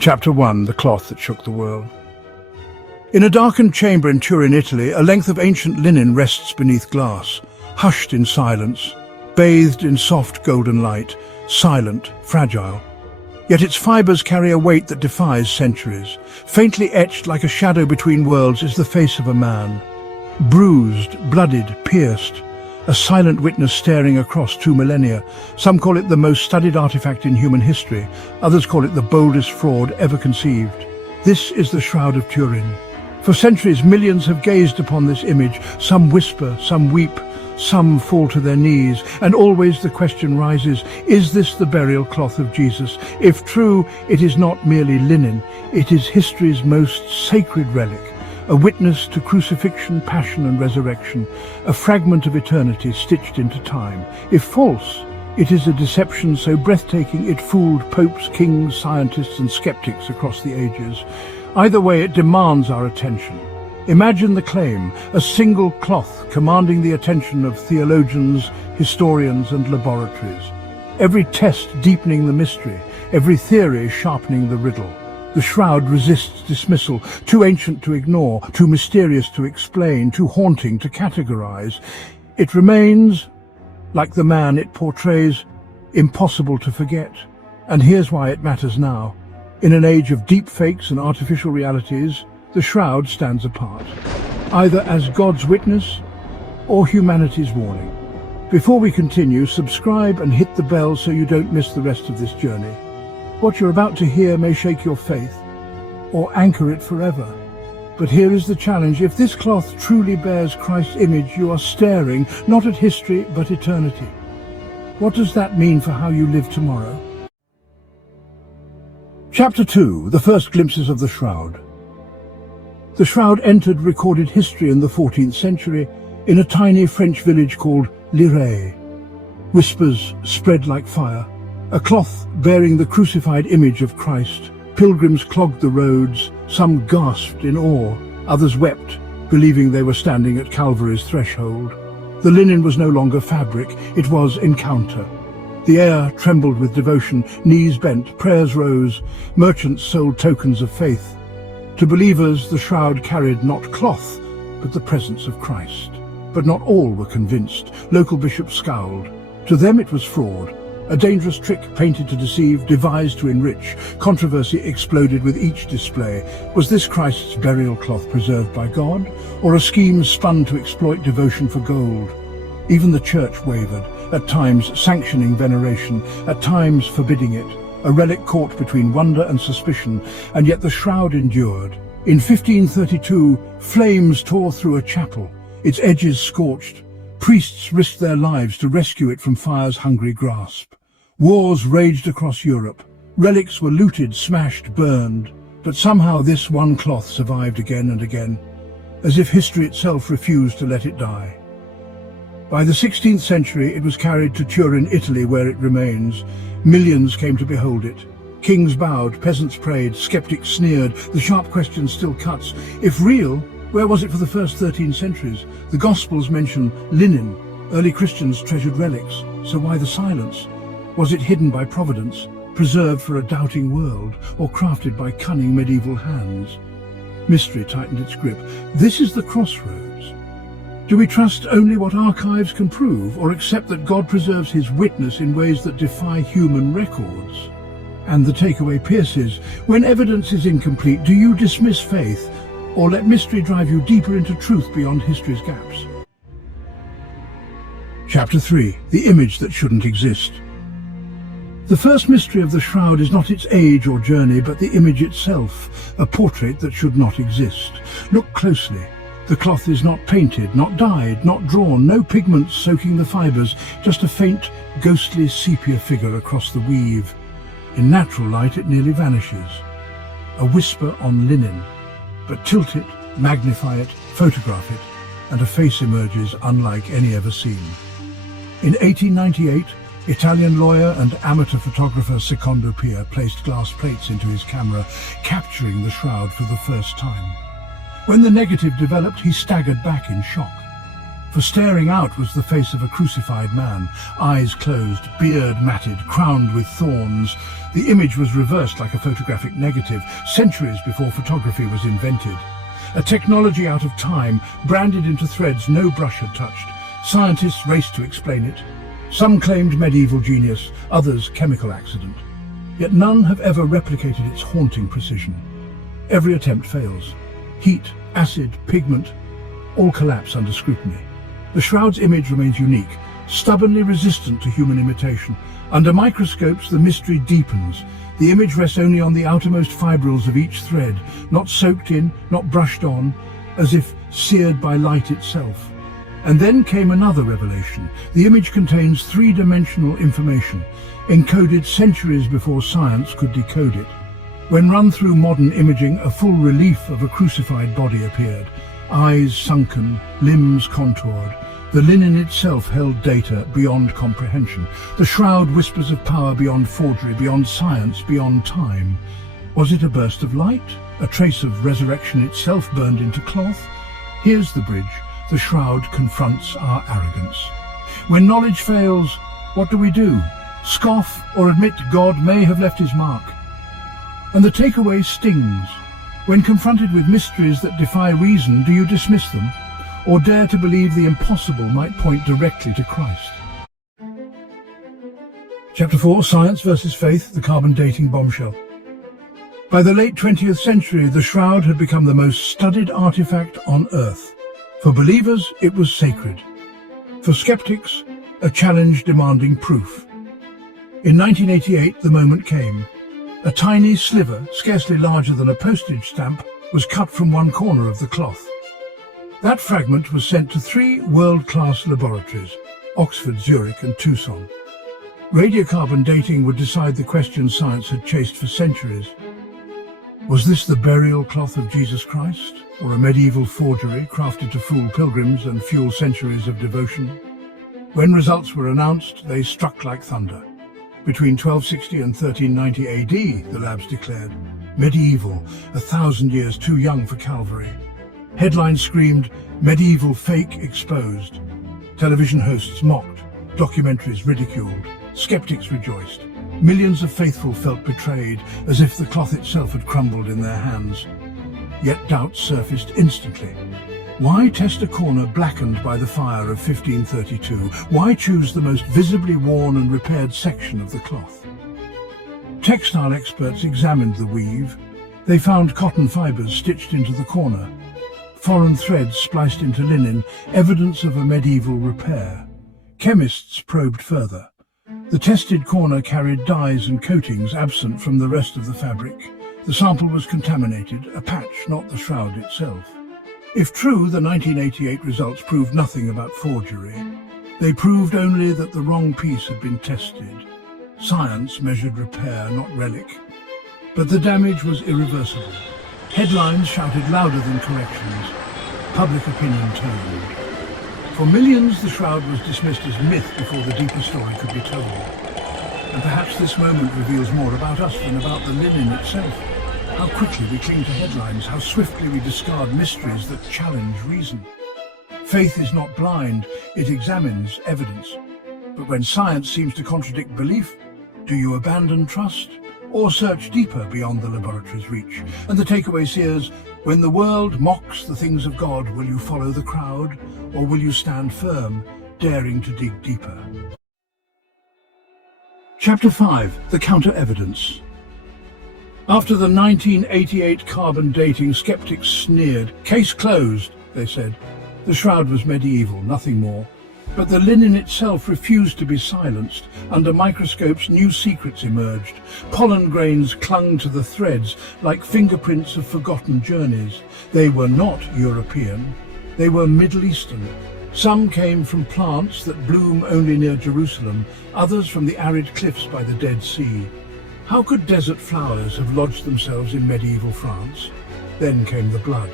Chapter 1. The Cloth that Shook the World. In a darkened chamber in Turin, Italy, a length of ancient linen rests beneath glass, hushed in silence, bathed in soft golden light, silent, fragile. Yet its fibres carry a weight that defies centuries. Faintly etched like a shadow between worlds is the face of a man. Bruised, blooded, pierced. A silent witness staring across 2 millennia. Some call it the most studied artifact in human history. Others call it the boldest fraud ever conceived. This is the Shroud of Turin. For centuries, millions have gazed upon this image. Some whisper, some weep, some fall to their knees. And always the question rises, is this the burial cloth of Jesus? If true, it is not merely linen. It is history's most sacred relic. A witness to crucifixion, passion and resurrection, a fragment of eternity stitched into time. If false, it is a deception so breathtaking it fooled popes, kings, scientists and skeptics across the ages. Either way, it demands our attention. Imagine the claim, a single cloth commanding the attention of theologians, historians and laboratories. Every test deepening the mystery, every theory sharpening the riddle. The shroud resists dismissal, too ancient to ignore, too mysterious to explain, too haunting to categorize. It remains, like the man it portrays, impossible to forget. And here's why it matters now. In an age of deep fakes and artificial realities, the shroud stands apart, either as God's witness or humanity's warning. Before we continue, subscribe and hit the bell so you don't miss the rest of this journey. What you're about to hear may shake your faith, or anchor it forever. But here is the challenge. If this cloth truly bears Christ's image, you are staring not at history, but eternity. What does that mean for how you live tomorrow? Chapter 2. The first glimpses of the shroud. The shroud entered recorded history in the 14th century in a tiny French village called Relic. Whispers spread like fire. A cloth bearing the crucified image of Christ. Pilgrims clogged the roads, some gasped in awe, others wept, believing they were standing at Calvary's threshold. The linen was no longer fabric, it was encounter. The air trembled with devotion, knees bent, prayers rose, merchants sold tokens of faith. To believers, the shroud carried not cloth, but the presence of Christ. But not all were convinced. Local bishops scowled. To them it was fraud. A dangerous trick painted to deceive, devised to enrich. Controversy exploded with each display. Was this Christ's burial cloth preserved by God, or a scheme spun to exploit devotion for gold? Even the church wavered, at times sanctioning veneration, at times forbidding it. A relic caught between wonder and suspicion, and yet the shroud endured. In 1532, flames tore through a chapel, its edges scorched. Priests risked their lives to rescue it from fire's hungry grasp. Wars raged across Europe. Relics were looted, smashed, burned. But somehow this one cloth survived again and again, as if history itself refused to let it die. By the 16th century, it was carried to Turin, Italy, where it remains. Millions came to behold it. Kings bowed, peasants prayed, skeptics sneered. The sharp question still cuts. If real, where was it for the first 13 centuries? The Gospels mention linen. Early Christians treasured relics. So why the silence? Was it hidden by providence, preserved for a doubting world, or crafted by cunning medieval hands? Mystery tightened its grip. This is the crossroads. Do we trust only what archives can prove, or accept that God preserves his witness in ways that defy human records? And the takeaway pierces. When evidence is incomplete, do you dismiss faith, or let mystery drive you deeper into truth beyond history's gaps? Chapter 3. The image that shouldn't exist. The first mystery of the shroud is not its age or journey, but the image itself, a portrait that should not exist. Look closely. The cloth is not painted, not dyed, not drawn, no pigments soaking the fibres, just a faint, ghostly sepia figure across the weave. In natural light it nearly vanishes. A whisper on linen. But tilt it, magnify it, photograph it, and a face emerges unlike any ever seen. In 1898, Italian lawyer and amateur photographer Secondo Pia placed glass plates into his camera, capturing the shroud for the first time. When the negative developed, he staggered back in shock. For staring out was the face of a crucified man, eyes closed, beard matted, crowned with thorns. The image was reversed like a photographic negative, centuries before photography was invented. A technology out of time, branded into threads no brush had touched. Scientists raced to explain it. Some claimed medieval genius, others chemical accident. Yet none have ever replicated its haunting precision. Every attempt fails. Heat, acid, pigment, all collapse under scrutiny. The Shroud's image remains unique, stubbornly resistant to human imitation. Under microscopes, the mystery deepens. The image rests only on the outermost fibrils of each thread, not soaked in, not brushed on, as if seared by light itself. And then came another revelation. The image contains three-dimensional information, encoded centuries before science could decode it. When run through modern imaging, a full relief of a crucified body appeared. Eyes sunken, limbs contoured. The linen itself held data beyond comprehension. The shroud whispers of power beyond forgery, beyond science, beyond time. Was it a burst of light? A trace of resurrection itself burned into cloth? Here's the bridge. The shroud confronts our arrogance. When knowledge fails, what do? Scoff or admit God may have left his mark. And the takeaway stings. When confronted with mysteries that defy reason, do you dismiss them, or dare to believe the impossible might point directly to Christ? Chapter 4, Science versus Faith, the carbon dating bombshell. By the late 20th century, the shroud had become the most studied artifact on Earth. For believers, it was sacred. For skeptics, a challenge demanding proof. In 1988, the moment came. A tiny sliver, scarcely larger than a postage stamp, was cut from one corner of the cloth. That fragment was sent to 3 world-class laboratories, Oxford, Zurich and Tucson. Radiocarbon dating would decide the question science had chased for centuries. Was this the burial cloth of Jesus Christ, or a medieval forgery crafted to fool pilgrims and fuel centuries of devotion? When results were announced, they struck like thunder. Between 1260 and 1390 AD, the labs declared. Medieval, 1,000 years too young for Calvary. Headlines screamed, medieval fake exposed. Television hosts mocked, documentaries ridiculed, skeptics rejoiced. Millions of faithful felt betrayed, as if the cloth itself had crumbled in their hands. Yet doubts surfaced instantly. Why test a corner blackened by the fire of 1532? Why choose the most visibly worn and repaired section of the cloth? Textile experts examined the weave. They found cotton fibers stitched into the corner, foreign threads spliced into linen, evidence of a medieval repair. Chemists probed further. The tested corner carried dyes and coatings absent from the rest of the fabric. The sample was contaminated, a patch, not the shroud itself. If true, the 1988 results proved nothing about forgery. They proved only that the wrong piece had been tested. Science measured repair, not relic. But the damage was irreversible. Headlines shouted louder than corrections. Public opinion turned. For millions, the shroud was dismissed as myth before the deeper story could be told. And perhaps this moment reveals more about us than about the linen itself. How quickly we cling to headlines, how swiftly we discard mysteries that challenge reason. Faith is not blind, it examines evidence. But when science seems to contradict belief, do you abandon trust or search deeper beyond the laboratory's reach? And the takeaway says, when the world mocks the things of God, will you follow the crowd, or will you stand firm, daring to dig deeper? Chapter 5, the counter-evidence. After the 1988 carbon dating, skeptics sneered. Case closed, they said. The shroud was medieval, nothing more. But the linen itself refused to be silenced. Under microscopes, new secrets emerged. Pollen grains clung to the threads like fingerprints of forgotten journeys. They were not European. They were Middle Eastern. Some came from plants that bloom only near Jerusalem, others from the arid cliffs by the Dead Sea. How could desert flowers have lodged themselves in medieval France? Then came the blood.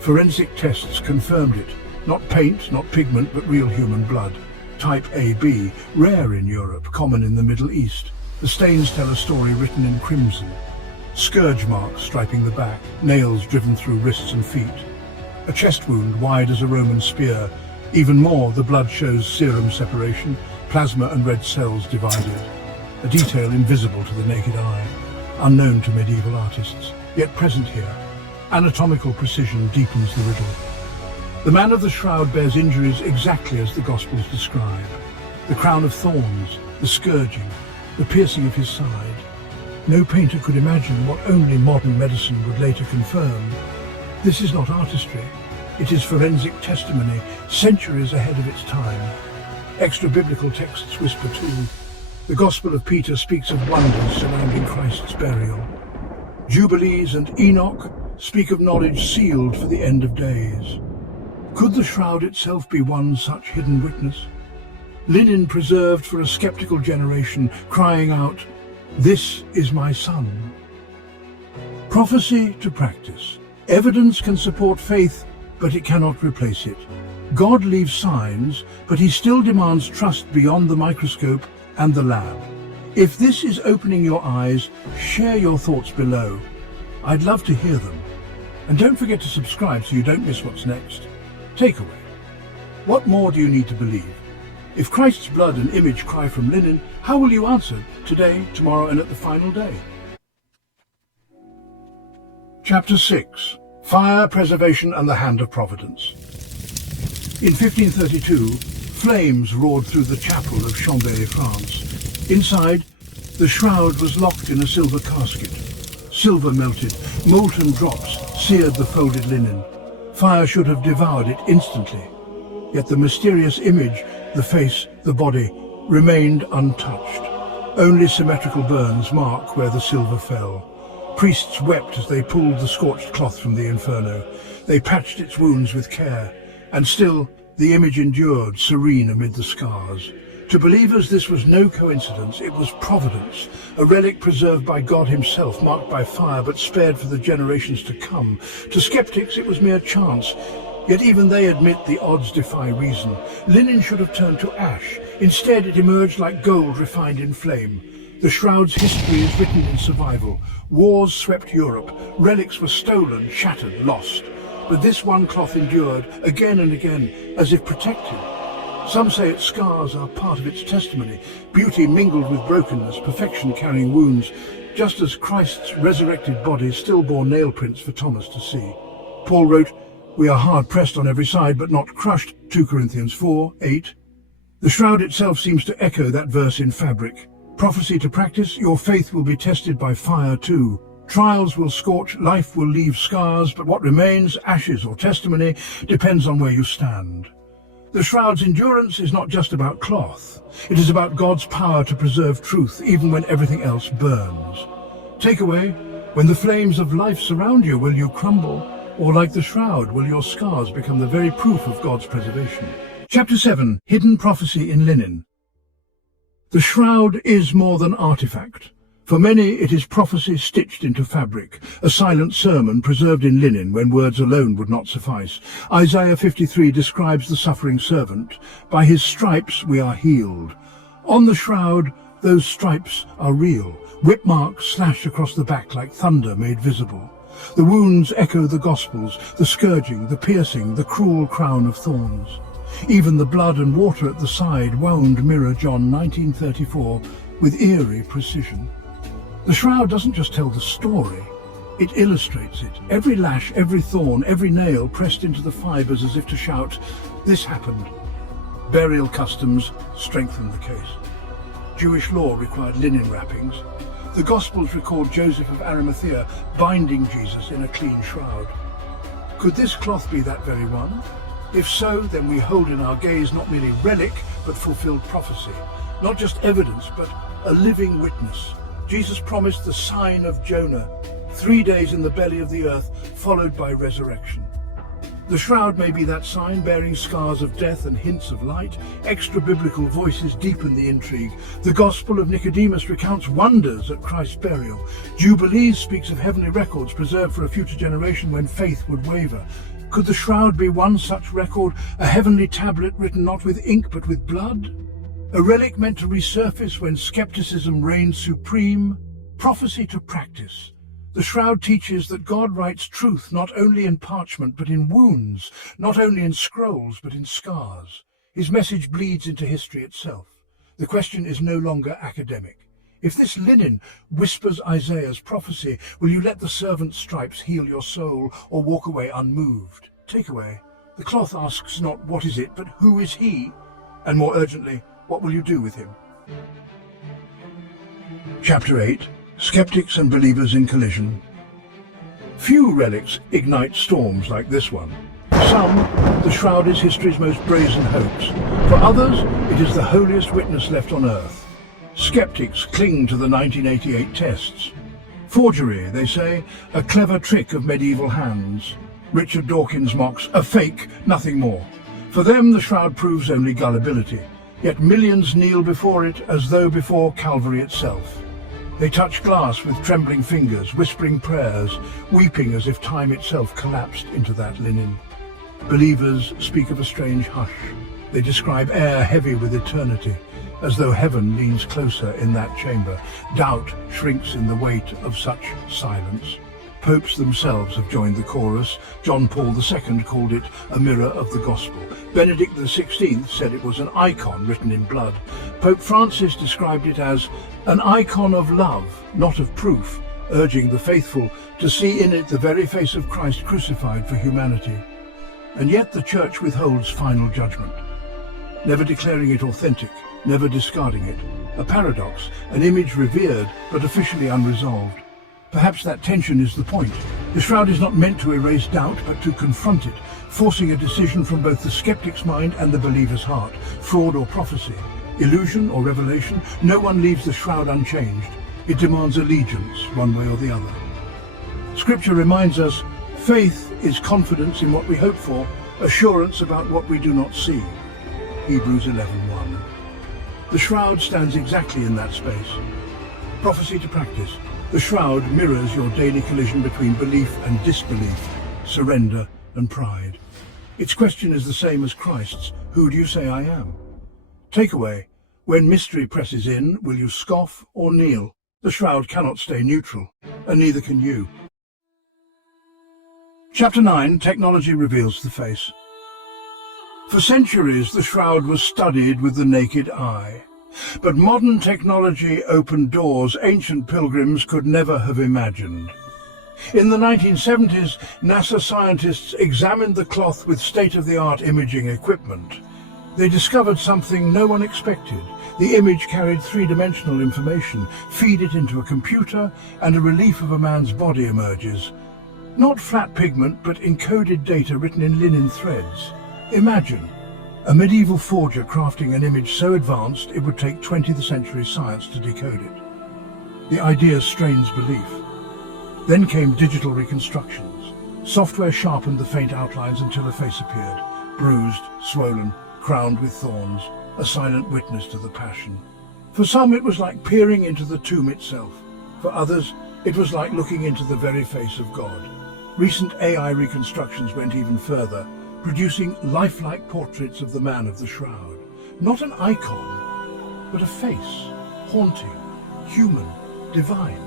Forensic tests confirmed it. Not paint, not pigment, but real human blood. Type AB, rare in Europe, common in the Middle East. The stains tell a story written in crimson. Scourge marks striping the back, nails driven through wrists and feet. A chest wound wide as a Roman spear, Even more, the blood shows serum separation, plasma and red cells divided, a detail invisible to the naked eye, unknown to medieval artists, yet present here. Anatomical precision deepens the riddle. The man of the shroud bears injuries exactly as the Gospels describe. The crown of thorns, the scourging, the piercing of his side. No painter could imagine what only modern medicine would later confirm. This is not artistry. It is forensic testimony, centuries ahead of its time. Extra-biblical texts whisper too. The Gospel of Peter speaks of wonders surrounding Christ's burial. Jubilees and Enoch speak of knowledge sealed for the end of days. Could the shroud itself be one such hidden witness? Linen preserved for a skeptical generation, crying out, "This is my son." Prophecy to practice. Evidence can support faith, but it cannot replace it. God leaves signs, but he still demands trust beyond the microscope and the lab. If this is opening your eyes, share your thoughts below. I'd love to hear them. And don't forget to subscribe so you don't miss what's next. Takeaway. What more do you need to believe? If Christ's blood and image cry from linen, how will you answer today, tomorrow, and at the final day? Chapter 6. Fire, Preservation and the Hand of Providence. In 1532, flames roared through the chapel of Chambéry, France. Inside, the shroud was locked in a silver casket. Silver melted, molten drops seared the folded linen. Fire should have devoured it instantly. Yet the mysterious image, the face, the body, remained untouched. Only symmetrical burns mark where the silver fell. Priests wept as they pulled the scorched cloth from the inferno. They patched its wounds with care, and still the image endured, serene amid the scars. To believers this was no coincidence, it was providence, a relic preserved by God himself, marked by fire but spared for the generations to come. To skeptics it was mere chance, yet even they admit the odds defy reason. Linen should have turned to ash. Instead it emerged like gold refined in flame. The shroud's history is written in survival. Wars swept Europe. Relics were stolen, shattered, lost. But this one cloth endured again and again, as if protected. Some say its scars are part of its testimony, beauty mingled with brokenness, perfection carrying wounds, just as Christ's resurrected body still bore nail prints for Thomas to see. Paul wrote, "We are hard-pressed on every side, but not crushed," 2 Corinthians 4:8. The shroud itself seems to echo that verse in fabric. Prophecy to practice, your faith will be tested by fire too. Trials will scorch, life will leave scars, but what remains, ashes or testimony, depends on where you stand. The shroud's endurance is not just about cloth. It is about God's power to preserve truth, even when everything else burns. Takeaway, when the flames of life surround you, will you crumble? Or like the shroud, will your scars become the very proof of God's preservation? Chapter 7. Hidden Prophecy in Linen. The shroud is more than artifact. For many it is prophecy stitched into fabric, a silent sermon preserved in linen when words alone would not suffice. Isaiah 53 describes the suffering servant. By his stripes we are healed. On the shroud, those stripes are real. Whip marks slash across the back like thunder made visible. The wounds echo the Gospels, the scourging, the piercing, the cruel crown of thorns. Even the blood and water at the side wound mirror John 19:34 with eerie precision. The shroud doesn't just tell the story, it illustrates it. Every lash, every thorn, every nail pressed into the fibers as if to shout, "This happened." Burial customs strengthened the case. Jewish law required linen wrappings. The Gospels record Joseph of Arimathea binding Jesus in a clean shroud. Could this cloth be that very one? If so, then we hold in our gaze not merely relic, but fulfilled prophecy. Not just evidence, but a living witness. Jesus promised the sign of Jonah, 3 days in the belly of the earth, followed by resurrection. The shroud may be that sign, bearing scars of death and hints of light. Extra-biblical voices deepen the intrigue. The Gospel of Nicodemus recounts wonders at Christ's burial. Jubilees speaks of heavenly records preserved for a future generation when faith would waver. Could the shroud be one such record, a heavenly tablet written not with ink but with blood? A relic meant to resurface when skepticism reigned supreme? Prophecy to practice. The shroud teaches that God writes truth not only in parchment but in wounds, not only in scrolls but in scars. His message bleeds into history itself. The question is no longer academic. If this linen whispers Isaiah's prophecy, will you let the servant's stripes heal your soul or walk away unmoved? Takeaway. The cloth asks not what is it, but who is he? And more urgently, what will you do with him? Chapter 8. Skeptics and Believers in Collision. Few relics ignite storms like this one. For some, the shroud is history's most brazen hoax. For others, it is the holiest witness left on earth. Skeptics cling to the 1988 tests. Forgery, they say, a clever trick of medieval hands. Richard Dawkins mocks, a fake, nothing more. For them, the shroud proves only gullibility. Yet millions kneel before it as though before Calvary itself. They touch glass with trembling fingers, whispering prayers, weeping as if time itself collapsed into that linen. Believers speak of a strange hush. They describe air heavy with eternity, as though heaven leans closer in that chamber. Doubt shrinks in the weight of such silence. Popes themselves have joined the chorus. John Paul II called it a mirror of the gospel. Benedict XVI said it was an icon written in blood. Pope Francis described it as an icon of love, not of proof, urging the faithful to see in it the very face of Christ crucified for humanity. And yet the Church withholds final judgment, never declaring it authentic, never discarding it. A paradox, an image revered but officially unresolved. Perhaps that tension is the point. The shroud is not meant to erase doubt, but to confront it, forcing a decision from both the skeptic's mind and the believer's heart. Fraud or prophecy, illusion or revelation, no one leaves the shroud unchanged. It demands allegiance, one way or the other. Scripture reminds us, faith is confidence in what we hope for, assurance about what we do not see. Hebrews 11:1. The shroud stands exactly in that space. Prophecy to practice. The shroud mirrors your daily collision between belief and disbelief, surrender and pride. Its question is the same as Christ's, who do you say I am? Takeaway, when mystery presses in, will you scoff or kneel? The shroud cannot stay neutral, and neither can you. Chapter 9, Technology Reveals the Face. For centuries, the shroud was studied with the naked eye. But modern technology opened doors ancient pilgrims could never have imagined. In the 1970s, NASA scientists examined the cloth with state-of-the-art imaging equipment. They discovered something no one expected. The image carried three-dimensional information. Feed it into a computer, and a relief of a man's body emerges. Not flat pigment, but encoded data written in linen threads. Imagine a medieval forger crafting an image so advanced it would take 20th century science to decode it. The idea strains belief. Then came digital reconstructions. Software sharpened the faint outlines until a face appeared, bruised, swollen, crowned with thorns, a silent witness to the passion. For some it was like peering into the tomb itself. For others, it was like looking into the very face of God. Recent AI reconstructions went even further, producing lifelike portraits of the man of the shroud. Not an icon, but a face, haunting, human, divine.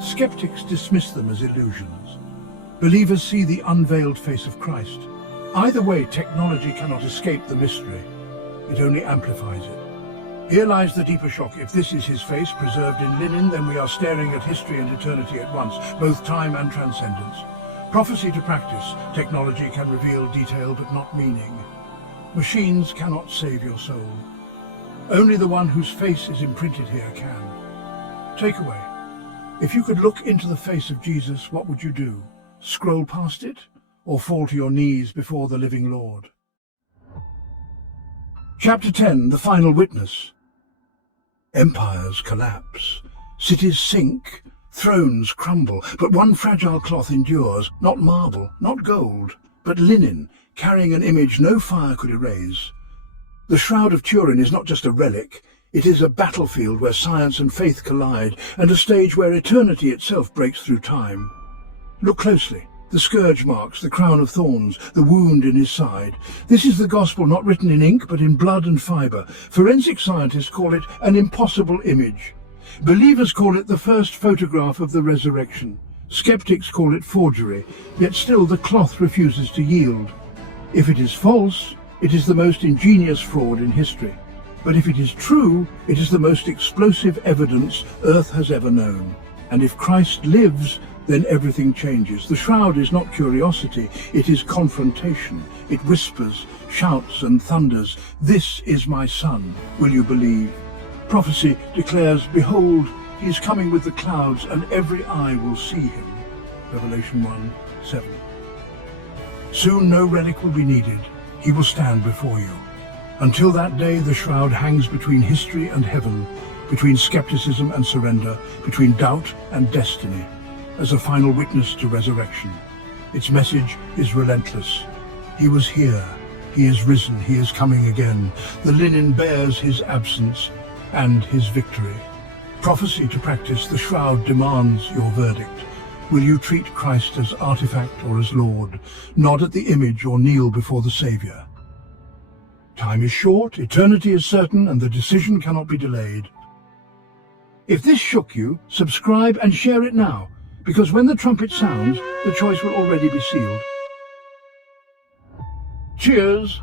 Skeptics dismiss them as illusions. Believers see the unveiled face of Christ. Either way, technology cannot escape the mystery. It only amplifies it. Here lies the deeper shock. If this is his face, preserved in linen, then we are staring at history and eternity at once, both time and transcendence. Prophecy to practice. Technology can reveal detail but not meaning. Machines cannot save your soul. Only the one whose face is imprinted here can. Takeaway. If you could look into the face of Jesus, what would you do? Scroll past it, or fall to your knees before the living Lord? Chapter 10, The Final Witness. Empires collapse. Cities sink. Thrones crumble, but one fragile cloth endures, not marble, not gold, but linen, carrying an image no fire could erase. The Shroud of Turin is not just a relic, it is a battlefield where science and faith collide, and a stage where eternity itself breaks through time. Look closely. The scourge marks, the crown of thorns, the wound in his side. This is the gospel not written in ink, but in blood and fibre. Forensic scientists call it an impossible image. Believers call it the first photograph of the resurrection. Skeptics call it forgery, yet still the cloth refuses to yield. If it is false, it is the most ingenious fraud in history. But if it is true, it is the most explosive evidence Earth has ever known. And if Christ lives, then everything changes. The shroud is not curiosity, it is confrontation. It whispers, shouts and thunders, "This is my son, will you believe?" Prophecy declares, "Behold, he is coming with the clouds, and every eye will see him." Revelation 1:7. Soon no relic will be needed. He will stand before you. Until that day, the shroud hangs between history and heaven, between skepticism and surrender, between doubt and destiny, as a final witness to resurrection. Its message is relentless. He was here. He is risen. He is coming again. The linen bears his absence and his victory. Prophecy to practice, the shroud demands your verdict. Will you treat Christ as artifact or as Lord? Nod at the image or kneel before the Savior? Time is short, eternity is certain, and the decision cannot be delayed. If this shook you, subscribe and share it now, because when the trumpet sounds, the choice will already be sealed. Cheers!